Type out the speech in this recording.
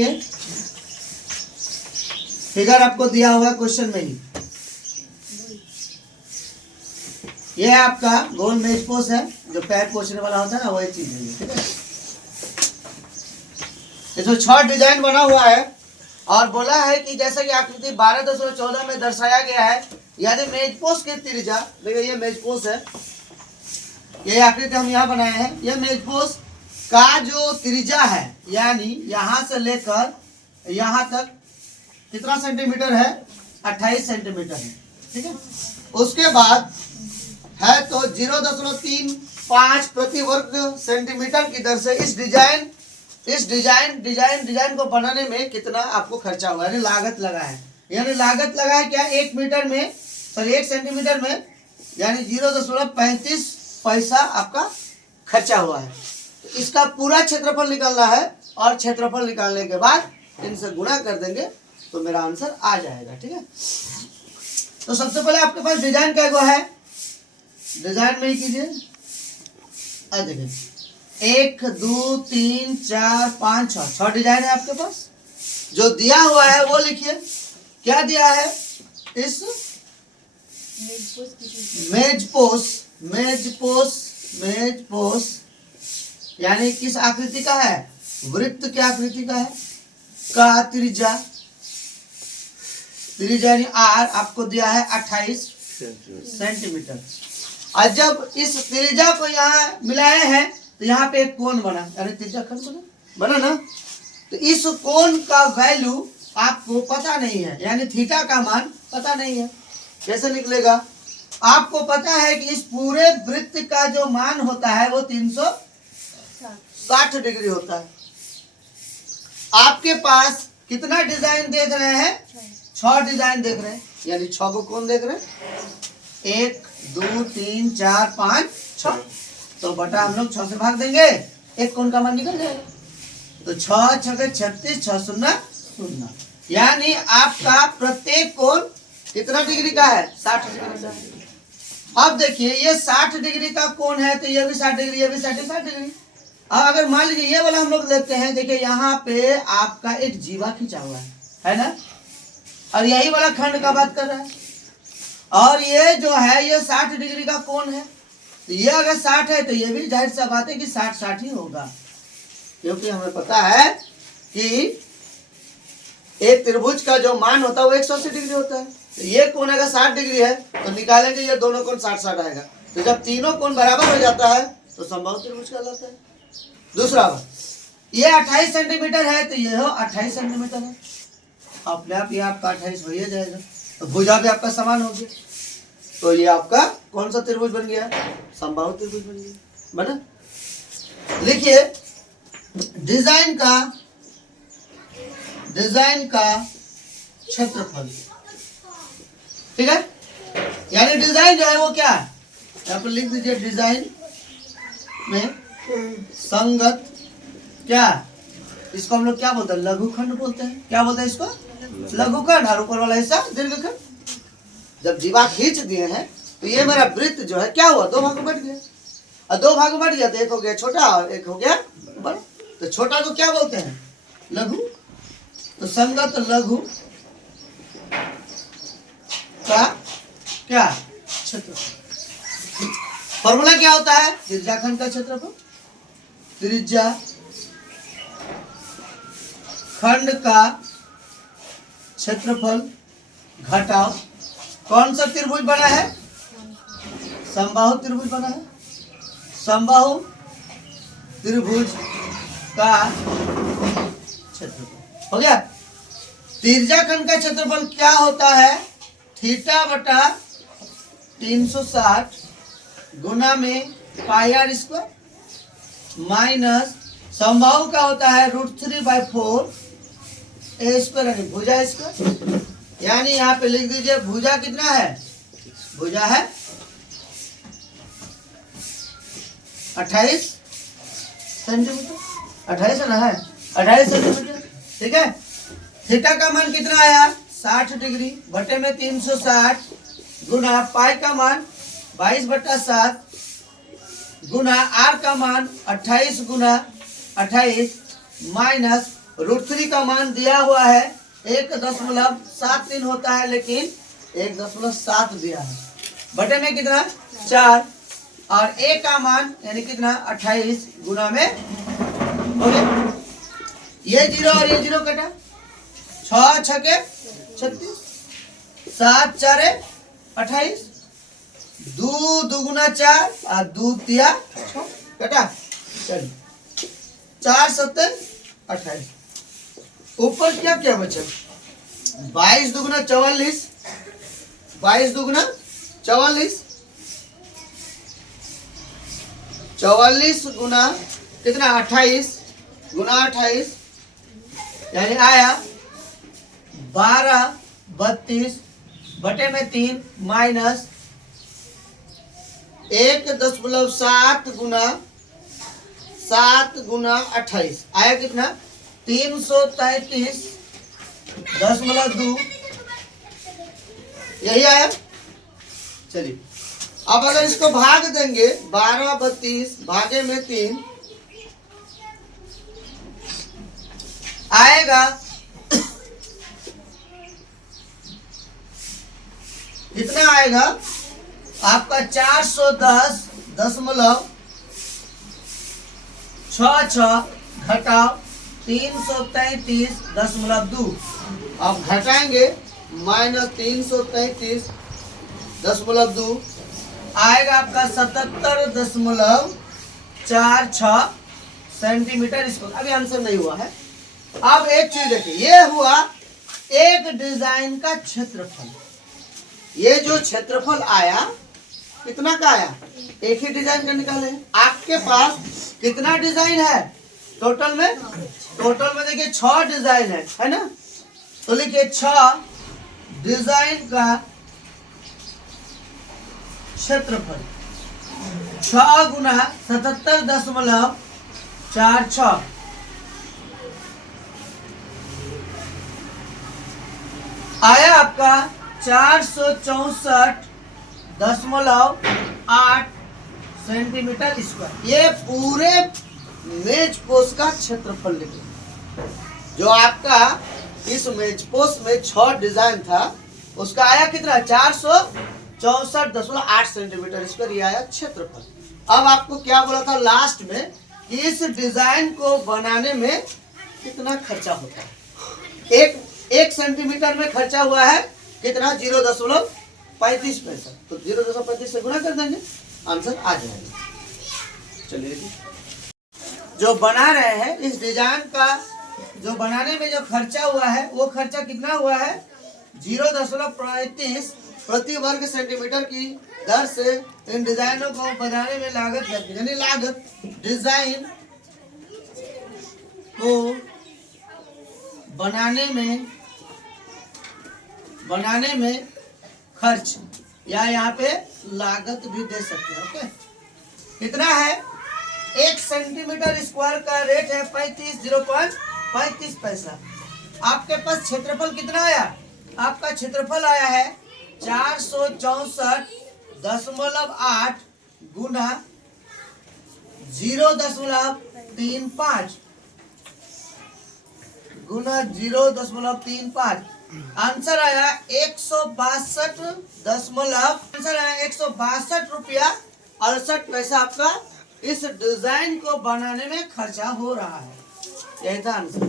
ये फिगर आपको दिया हुआ क्वेश्चन में ही, ये आपका गोल मेज पोस्ट है, जो पैर पोछने वाला होता है ना, वही चीज है ये, ठीक है। इसमें 6 डिजाइन बना हुआ है और बोला है कि जैसा कि आकृति 12.14 में दर्शाया गया है, यानी मेज पोस्ट की त्रिज्या, देखिए ये मेज पोस्ट है, ये आकृति हम यहाँ बनाए हैं। यह मेज पोस्ट का जो त्रिज्या है, यानी यहाँ से लेकर यहाँ तक कितना सेंटीमीटर है, 28 सेंटीमीटर है, ठीक है। उसके बाद है तो 0.35 प्रति वर्ग सेंटीमीटर की दर से इस डिजाइन को बनाने में कितना आपको खर्चा हुआ, यानी लागत लगा है। यानी लागत लगा है क्या, 1 मीटर में, सॉरी 1 सेंटीमीटर में, यानी 0.35 पैसा आपका खर्चा हुआ है। तो इसका पूरा क्षेत्रफल निकालना है और क्षेत्रफल निकालने के बाद इनसे गुणा कर देंगे तो मेरा आंसर आ जाएगा, ठीक है। तो सबसे पहले आपके पास डिजाइन क्या है, डिजाइन में ही कीजिए। देखिए 1 2 3 4 5 6 डिजाइन है आपके पास। जो दिया हुआ है वो लिखिए, क्या दिया है, इस मेज पोस्ट यानी किस आकृति का है, वृत्त की आकृति का है, का त्रिज्या यानी आर आपको दिया है 28 सेंटीमीटर। और जब इस त्रिज्या को यहाँ मिलाए हैं तो यहाँ पे एक कोण बना, यानी त्रिज्या खंड बना ना। तो इस कोण का वैल्यू आपको पता नहीं है, यानी थीटा का मान पता नहीं है। कैसे निकलेगा, आपको पता है कि इस पूरे वृत्त का जो मान होता है वो 360 डिग्री होता है। आपके पास कितना डिजाइन देख रहे हैं, 6 डिजाइन देख रहे हैं, यानी 6 को कौन देख रहे हैं, 1 2 3 4 5 6। तो बटा हम लोग 6 से भाग देंगे, एक कोण का मान निकल जाएगा। तो 6 6 36 6 0 0, यानी आपका प्रत्येक कोण कितना डिग्री का है, 60 डिग्री का। अब देखिए ये 60 डिग्री का कोण है तो ये भी 60 डिग्री, ये भी 60 डिग्री। अब अगर मान लीजिए ये वाला हम लोग लेते हैं, देखिए यहाँ पे आपका एक जीवा खींचा हुआ है ना, और यही वाला खंड का बात कर रहा है, और ये जो है ये 60 डिग्री का कोण है। तो ये अगर 60 है तो ये भी जाहिर सा बात है कि 60 ही होगा, क्योंकि हमें पता है कि एक त्रिभुज का जो मान होता है वो 180 डिग्री होता है। तो ये कोण अगर 60 डिग्री है तो निकालेंगे ये दोनों कोण 60 आएगा। तो जब तीनों कोण बराबर हो जाता है तो समबाहु त्रिभुज कहलाता है। दूसरा बात, ये 28 सेंटीमीटर है तो ये हो 28 सेंटीमीटर है, अपने आप ये आपका 28 हो ही जाएगा। तो भुजा भी आपका समान हो गया, तो ये आपका कौन सा त्रिभुज बन गया, समबाहु त्रिभुज बन गया, बना। लिखिए डिजाइन का क्षेत्रफल, ठीक है। यानी डिजाइन जो है वो क्या है, यहाँ पर लिख दीजिए, डिजाइन में संगत क्या, इसको हम लोग क्या बोलते हैं, लघुखंड बोलते हैं। क्या बोलते हैं इसको, लघुखंड, और ऊपर वाला हिस्सा दीर्घखंड। जब जीवा खींच दिए हैं तो ये मेरा वृत्त जो है क्या हुआ, 2 भाग में बट गया, और 2 भाग में बट गया तो एक हो गया छोटा और एक हो गया बड़ा। तो छोटा को क्या बोलते हैं, लघु। तो संगत लघु का क्या क्षेत्रफल, फॉर्मूला क्या होता है, त्रिज्याखंड का क्षेत्रफल, त्रिज्या खंड का क्षेत्रफल घटाओ कौन सा त्रिभुज बना है, समबाहु त्रिभुज बना है, समबाहु त्रिभुज का क्षेत्रफल हो गया। त्रिज्याखंड का क्षेत्रफल क्या होता है, थीटा बटा 360 गुना में पाई आर स्क्वायर माइनस समबाहु का होता है √3/4 ए स्क्वायर, यानी भुजा स्क्वायर। यानी यहाँ पे लिख दीजिए भुजा कितना है, भुजा है 28 सेंटीमीटर, 28 ना है, 28 सेंटीमीटर, ठीक है। थीटा का मान कितना आया, 60 डिग्री बटे में 360 गुना पाई का मान 22/7 गुना आर का मान 28 गुना 28 माइनस √3 का मान दिया हुआ है 1.73 होता है, लेकिन 1.7 दिया है। बटे में कितना 4 और a का मान यानी कितना 28 गुना में हो गया। ये 0 और ये 0 कटा, 6 छके 36, 7 4 28, 2 दुगुना 4 और 2 तिया 6 कटा। चलिए 4 7 28, ऊपर क्या क्या बचा 22 दुगुना 44, 22 दुगुना 44, 44 गुना कितना 28 गुना 28 यानी आया 12 32 बटे में 3 माइनस 1.7 गुना 7 गुना 28 आया कितना 333.2 यही आया। चलिए अब अगर इसको भाग देंगे 12 32 भागे में 3 आएगा कितना आएगा आपका 410.66 घटाओ 333.2 अब घटाएंगे माइनस 333.2 आएगा आपका 77.46 सेंटीमीटर स्क्वायर। अभी आंसर नहीं हुआ है। अब एक चीज देखिए, ये हुआ एक डिजाइन का क्षेत्रफल। ये जो क्षेत्रफल आया कितना का आया, एक ही डिजाइन का निकाले। आपके पास कितना डिजाइन है टोटल में? टोटल में देखिए 6 डिजाइन है ना। तो लिखिए 6 डिजाइन का क्षेत्रफल 6 गुना 77.46 आया आपका 464.8 सेंटीमीटर स्क्वायर। ये पूरे मेज पोस्ट का क्षेत्रफल लिखे। जो आपका इस मेज पोस्ट में 6 डिजाइन था उसका आया कितना 464.8 सेंटीमीटर स्क्वायर। ये आया क्षेत्रफल। अब आपको क्या बोला था लास्ट में कि इस डिजाइन को बनाने में कितना खर्चा होता है। एक सेंटीमीटर में खर्चा हुआ है कितना 0.35 पैसा। तो 0.35 से गुना कर देंगे आंसर आ जाएगा। चलिए जो बना रहे हैं इस डिजाइन का जो बनाने में जो खर्चा हुआ है वो खर्चा कितना हुआ है 0.35 प्रति वर्ग सेंटीमीटर की दर से इन डिजाइनों को बनाने में लागत लगती है। यानी लागत डिजाइन को बनाने में खर्च या यहाँ पे लागत भी दे सकते हैं। ओके कितना है 1 सेंटीमीटर स्क्वायर का रेट है 0.35 पैसा। आपके पास क्षेत्रफल कितना आया, आपका क्षेत्रफल आया है 464.8 गुना 0.35 गुना 0.35 आंसर आया 162 रुपया 68 पैसा आपका इस डिजाइन को बनाने में खर्चा हो रहा है। यही था आंसर।